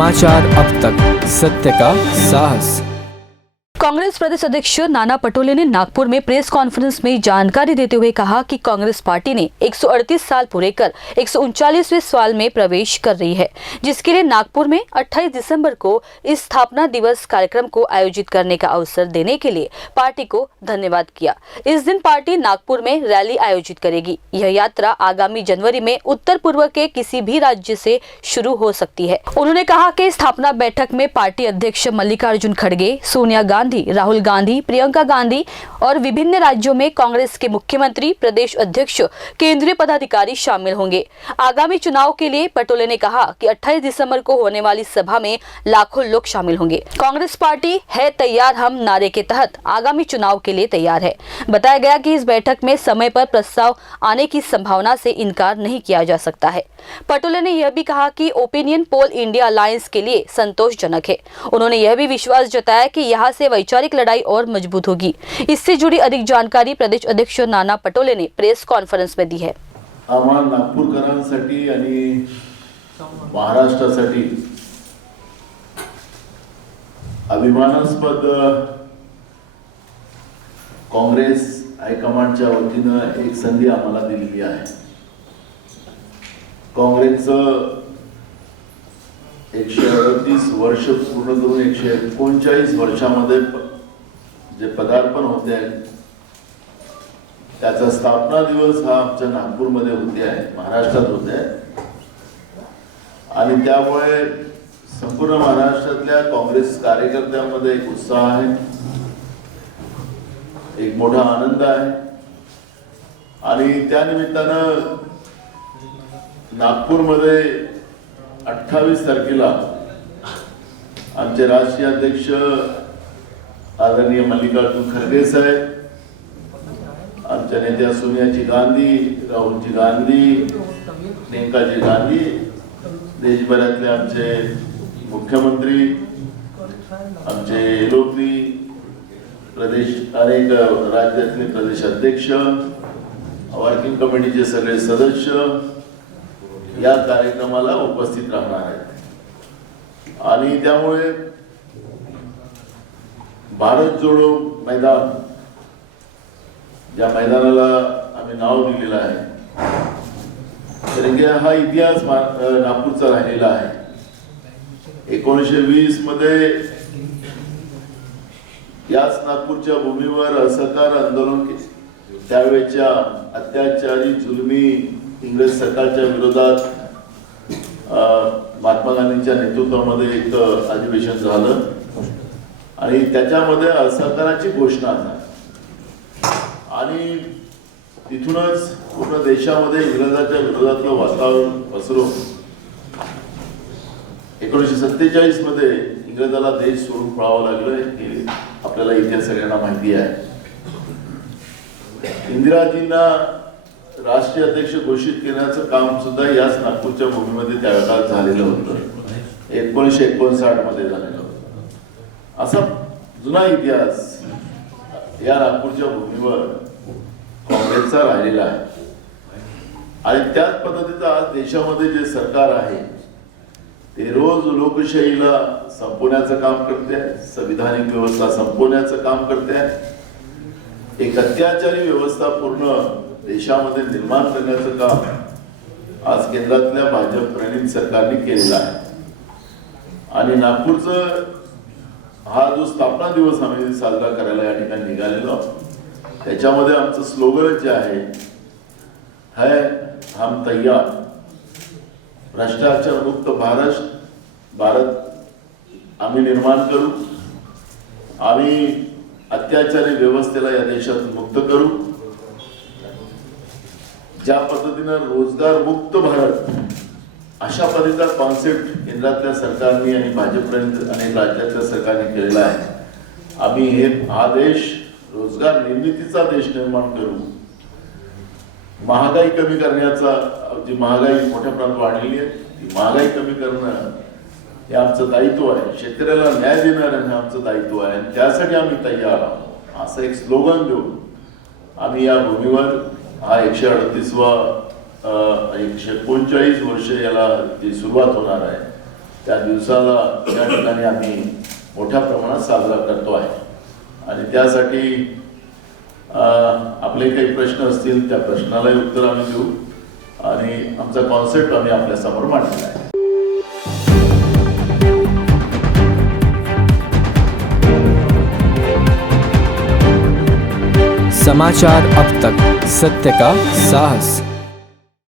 समाचार अब तक, सत्य का साहस। कांग्रेस प्रदेश अध्यक्ष नाना पटोले ने नागपुर में प्रेस कॉन्फ्रेंस में जानकारी देते हुए कहा कि कांग्रेस पार्टी ने 138 साल पूरे कर 139वें साल में प्रवेश कर रही है, जिसके लिए नागपुर में 28 दिसंबर को इस स्थापना दिवस कार्यक्रम को आयोजित करने का अवसर देने के लिए पार्टी को धन्यवाद किया। इस दिन पार्टी नागपुर में रैली आयोजित करेगी। यह यात्रा आगामी जनवरी में उत्तर पूर्व के किसी भी राज्य से शुरू हो सकती है। उन्होंने कहा कि स्थापना बैठक में पार्टी अध्यक्ष मल्लिकार्जुन खड़गे, सोनिया गांधी, राहुल गांधी, प्रियंका गांधी और विभिन्न राज्यों में कांग्रेस के मुख्यमंत्री, प्रदेश अध्यक्ष, केंद्रीय पदाधिकारी शामिल होंगे। आगामी चुनाव के लिए पटोले ने कहा कि 28 दिसंबर को होने वाली सभा में लाखों लोग शामिल होंगे। कांग्रेस पार्टी है तैयार हम नारे के तहत आगामी चुनाव के लिए तैयार है। बताया गया कि इस बैठक में समय पर प्रस्ताव आने की संभावना से इनकार नहीं किया जा सकता है। पटोले ने यह भी कहा कि ओपिनियन पोल इंडिया अलायंस के लिए संतोषजनक है। उन्होंने यह भी विश्वास जताया कि यहां से वैचारिक लड़ाई और मजबूत होगी। इससे जुड़ी अधिक जानकारी प्रदेश अध्यक्ष नाना पटोले ने प्रेस कॉन्फ्रेंस में दी है। आम्हाला नागपूरकरांसाठी आणि महाराष्ट्रासाठी अभिमानास्पद काँग्रेस हायकमांडच्या वतीनं एक संधी आम्हाला दिलेली आहे। काँग्रेसचं 138 वर्ष पूर्ण करून 139 वर्षामध्ये जे पदार्पण होते आहे त्याचा स्थापना दिवस हा आमच्या नागपूरमध्ये होते आहे, महाराष्ट्रात होते आहे आणि त्यामुळे संपूर्ण महाराष्ट्रातल्या काँग्रेस कार्यकर्त्यांमध्ये एक उत्साह आहे, एक मोठा आनंद आहे आणि त्या निमित्तानं नागपूरमध्ये 28 तारखेला आमचे राष्ट्रीय अध्यक्ष आदरणीय मल्लिकार्जुन खरगे साहेब, आमच्या नेत्या सोनियाजी गांधी, राहुलजी गांधी, प्रियंकाजी गांधी, देशभरातले आमचे मुख्यमंत्री, आमचे एलोपी प्रदेश, अनेक राज्यातले प्रदेश अध्यक्ष, वर्किंग कमिटीचे सगळे सदस्य या कार्यक्रमाला उपस्थित राहणार आहेत आणि त्यामुळे भारत जोडो मैदान, ज्या मैदानाला आम्ही नाव दिलेलं आहे, तर हा इतिहास नागपूरचा राहिलेला आहे। 1920 मध्ये याच नागपूरच्या भूमीवर असहकार आंदोलन त्यावेळेच्या अत्याचारी जुलमी इंग्रज सरकारच्या विरोधात महात्मा गांधींच्या नेतृत्वामध्ये एक अधिवेशन झालं आणि त्याच्यामध्ये असहकाराची घोषणा झाली आणि तिथूनच पूर्ण देशामध्ये इंग्रजांच्या विरोधातलं वातावरण पसरून 1947 मध्ये इंग्रजाला देश सोडून पळावं लागलं हे आपल्याला इतिहास सगळ्यांना माहिती आहे। इंदिराजींना राष्ट्रीय अध्यक्ष घोषित करण्याचं काम सुद्धा याच नागपूरच्या भूमीमध्ये त्या काळात झालेलं होतं, 1959 मध्ये झालेलं होतं। असा जुना इतिहास या नागपूरच्या भूमीवर काँग्रेसचा राहिलेला आहे आणि त्याच पद्धतीचं आज देशामध्ये जे सरकार आहे ते रोज लोकशाहीला संपवण्याचं काम करते, संविधानिक व्यवस्था संपवण्याचं काम करते, एक अत्याचारी व्यवस्था पूर्ण देशामध्ये निर्माण करण्याचं काम आज केंद्रातल्या भाजप प्रणित सरकारने केलेलं आहे आणि नागपूरचं हा जो स्थापना दिवस आम्ही साजरा करायला या ठिकाणी निघालेलो त्याच्यामध्ये आमचं स्लोगन जे आहे हम तैयार, भ्रष्टाचार मुक्त भारत आम्ही निर्माण करू, आम्ही अत्याचारी व्यवस्थेला या देशात मुक्त करू, ज्या पद्धतीनं रोजगार मुक्त भारत अशा पद्धतीचा कॉन्सेप्ट केंद्रातल्या सरकारने आणि भाजप अनेक राज्यातल्या सरकारने केलेला आहे। आम्ही हा देश रोजगार निर्मितीचा देश निर्माण करू, महागाई कमी करण्याचा, जी महागाई मोठ्या प्रमाणात वाढलेली आहे ती महागाई कमी करणं हे आमचं दायित्व आहे, शेतकऱ्याला न्याय देणं हे आमचं दायित्व आहे आणि त्यासाठी आम्ही तयार आहोत असं एक स्लोगन देऊन आम्ही या भूमीवर हा 138वा 139 वर्ष याला जी सुरुवात होणार आहे त्या दिवसाला या ठिकाणी आम्ही मोठ्या प्रमाणात साजरा करतो आहे आणि त्यासाठी आपले काही प्रश्न असतील त्या प्रश्नालाही उत्तर आम्ही देऊ आणि आमचा कॉन्सेप्ट आम्ही आपल्या समोर मांडलेला आहे. समाचार अब तक, सत्य का साहस.